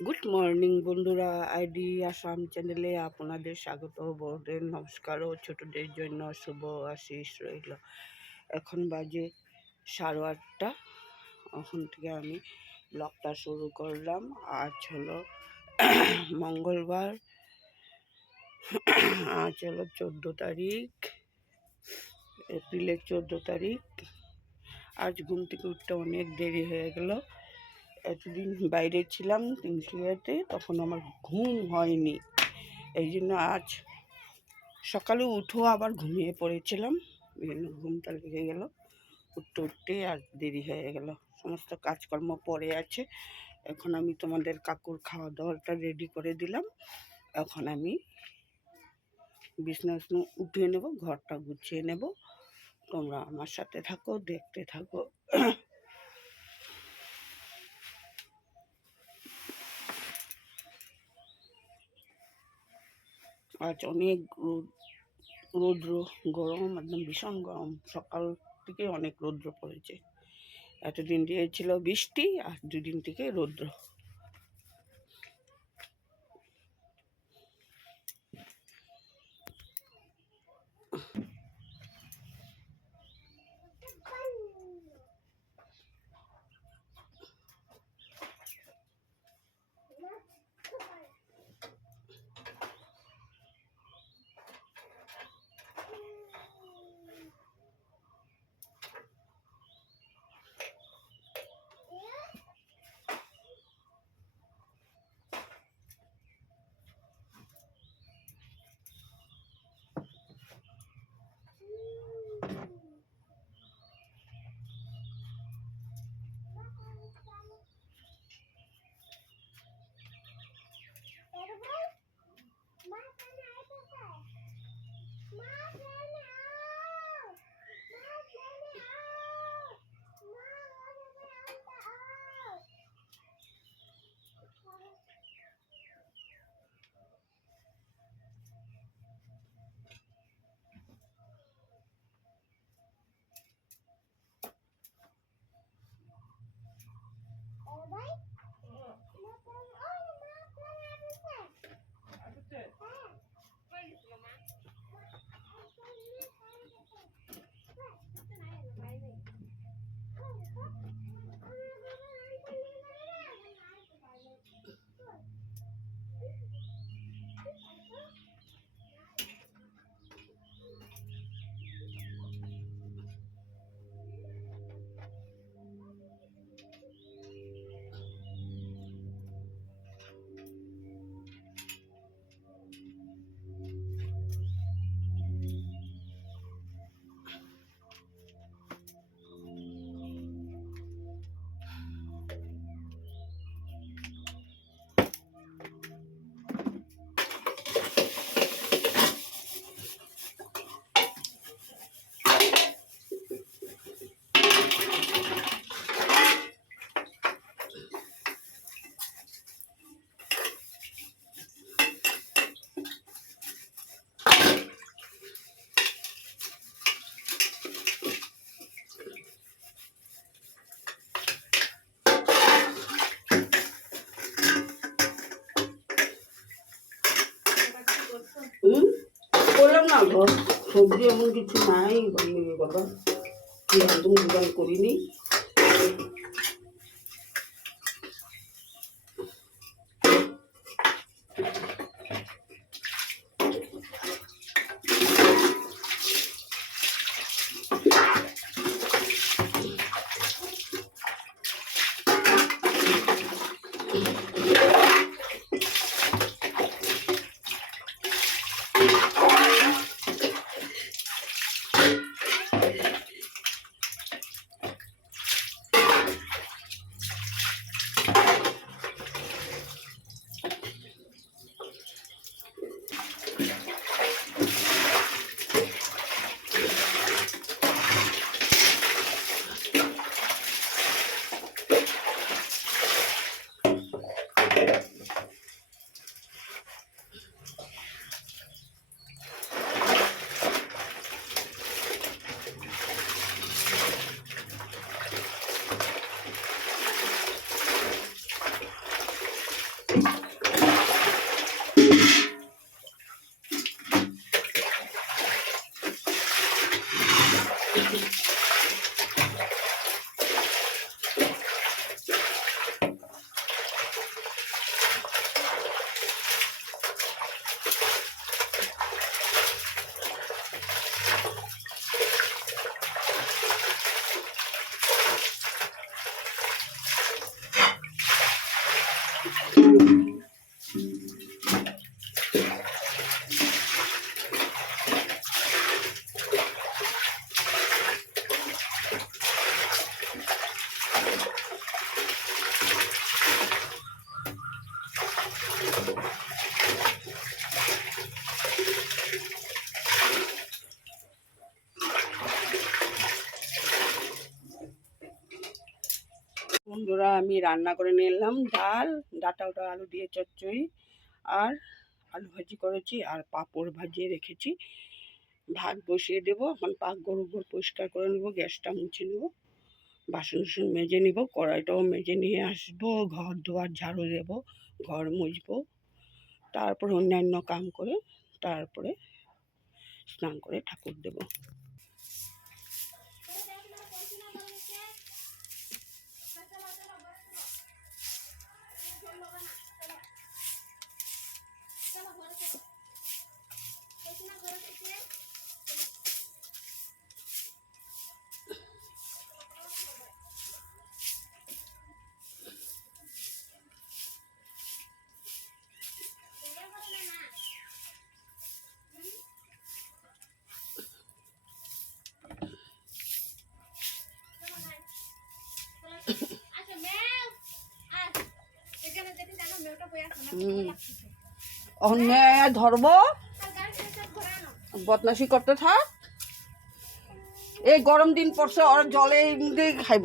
Good morning বন্ধুরা, ID Assam চ্যানেলে আপনাদের স্বাগত। বড়দের নমস্কার ও ছোটদের জন্য শুভ আশিস রইল। এখন বাজে 8:30। এখন থেকে আমি ব্লগটা শুরু করলাম। আজ হলো মঙ্গলবার, আজ হলো 14 তারিখ, এপ্রিলের 14 তারিখ। আজ ঘুম থেকে উঠতে অনেক দেরি হয়ে গেল। এতদিন বাইরে ছিলাম তিনশিয়াতে, তখন আমার ঘুম হয়নি। এই জন্য আজ সকালে উঠেও আবার ঘুমিয়ে পড়েছিলাম, ঘুমটা লেগে গেল। উঠতে উঠতে আর দেরি হয়ে গেল। সমস্ত কাজকর্ম পড়ে আছে। এখন আমি তোমাদের কাকুর খাওয়া দাওয়াটা রেডি করে দিলাম। এখন আমি বিছনা উঠিয়ে নেব, ঘরটা গুছিয়ে নেব। তোমরা আমার সাথে থাকো, দেখতে থাকো। আজ অনেক রৌদ্র, গরম, একদম ভীষণ গরম। সকাল থেকে অনেক রৌদ্র পড়েছে। এতদিন দিয়েছিল বৃষ্টি, আর 2 দিন থেকে রৌদ্র। করলাম না ঘর, সবজি এমন কিছু নাই বাবা, কি একদম দোকান করিনি। বন্ধুরা, আমি রান্না করে নিলাম ডাল, ডাটা ওটা আলু দিয়ে চচ্চড়ি, আর আলু ভাজি করেছি, আর পাঁপড় ভাজিয়ে রেখেছি। ভাত বসিয়ে দেবো। এখন পাকঘর উপর পরিষ্কার করে নেবো, গ্যাসটা মুছে নেবো, বাসন টাসন মেজে নেবো, কড়াইটাও মেজে নিয়ে আসবো, ঘর দুয়ার ঝাড়ু দেবো, ঘর মুছবো, তারপরে অন্যান্য কাম করে তারপরে স্নান করে ঠাকুর দেবো। ধরবো, বদমাশি করতে থাক। এই গরম দিন পড়ছে, ওর জলে খাইব।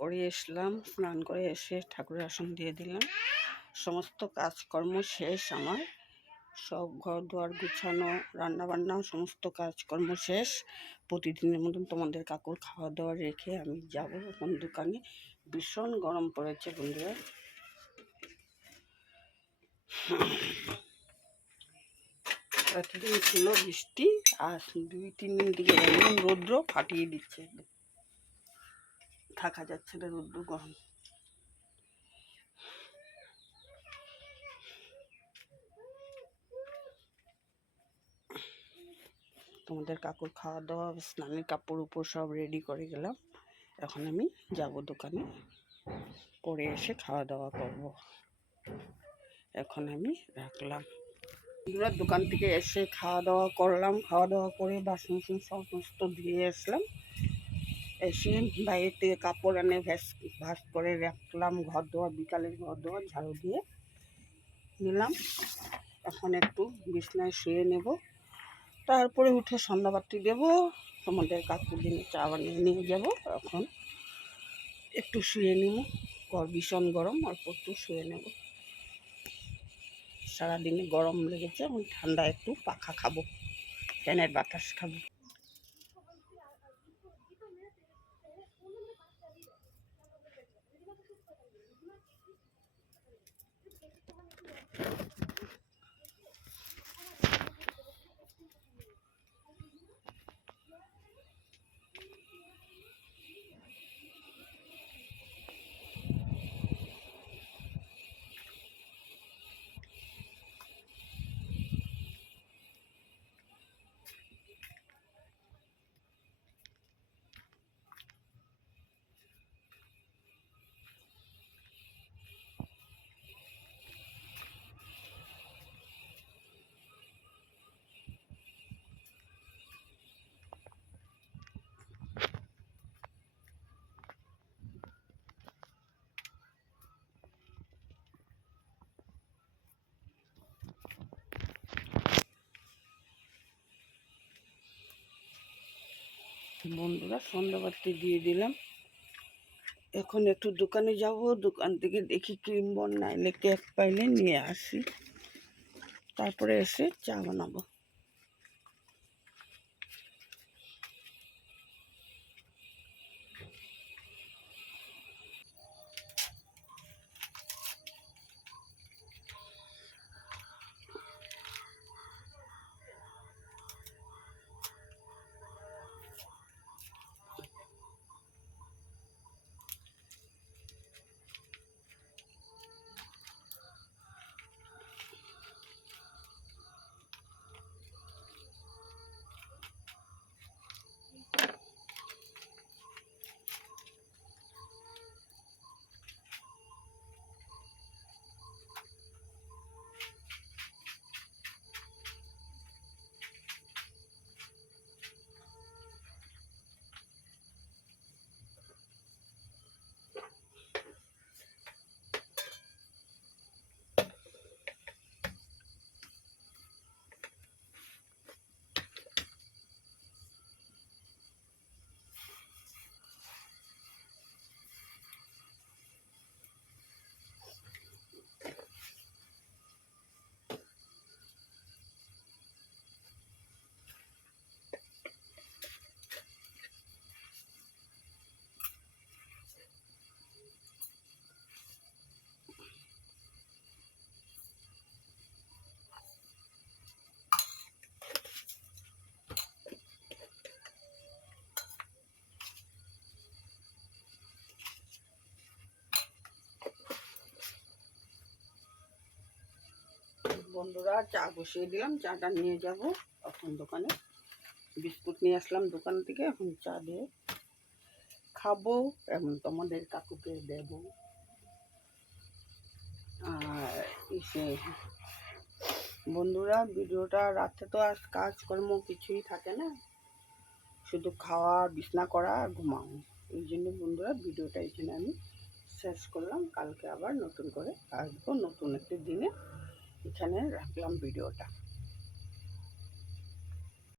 করে এসলাম, স্নান করে এসে ঠাকুরের আসন দিয়ে দিলাম। সমস্ত কাজকর্ম শেষ আমার, সব ঘর দুয়ার গুছানো, রান্নাবান্না, সমস্ত কাজকর্ম শেষ। প্রতিদিনের মতন তোমাদের কাকুর খাওয়া দাওয়া রেখে আমি যাব এখন দোকানে। ভীষণ গরম পড়েছে বন্ধুরা। এতদিন ছিল বৃষ্টি, আর 2-3 দিন থেকে এমন রৌদ্র ফাটিয়ে দিচ্ছে, থাকা যাচ্ছে না রৌদ্র গরম। তোমাদের কাকুর খাওয়া দাওয়া, স্নানের কাপড় উপর সব রেডি করে গেলাম। এখন আমি যাব দোকানে, পরে এসে খাওয়া দাওয়া করব। এখন আমি রাখলাম। দোকান থেকে এসে খাওয়া দাওয়া করলাম, খাওয়া দাওয়া করে বাসন সমস্ত ধুয়ে আসলাম। এসে বাইরে থেকে কাপড় এনে ভাঁজ করে রাখলাম, ঘর দোয়ার, বিকালের ঘর দোয়ার ঝাড়ু দিয়ে নিলাম। এখন একটু বিছনায় শুয়ে নেব, তারপরে উঠে সন্ধ্যাবাতি দেবো। তোমাদের কাকুর দিনে চা বানিয়ে নিয়ে যাব। এখন একটু শুয়ে নেব, ঘর ভীষণ গরম, অল্প একটু শুয়ে নেব। সারাদিনে গরম লেগেছে, আমি ঠান্ডা একটু পাখা খাবো, ফ্যানের বাতাস খাবো। বন্ধুরা সন্ধ্যাবাতি দিয়ে দিলাম। এখন একটু দোকানে যাব, দোকান থেকে দেখি ক্রিম বন নাইলে কেক পাইলে নিয়ে আসি, তারপরে এসে চা বানাবো। বন্ধুরা চা বসিয়ে দিলাম, চাটা নিয়ে যাব এখন দোকানে। বিস্কুট নিয়ে আসলাম দোকান থেকে, এখন চা দিয়ে খাবো এবং তোমাদের কাকুকে দেব। আর এসে বন্ধুরা ভিডিওটা, রাতে তো আর কাজকর্ম কিছুই থাকে না, শুধু খাওয়া, বিছনা করা আর ঘুমাও। এই জন্য বন্ধুরা ভিডিওটা এখানে আমি শেষ করলাম। কালকে আবার নতুন করে আসবো, নতুন একটি দিনে। এখানে রাখলাম ভিডিওটা।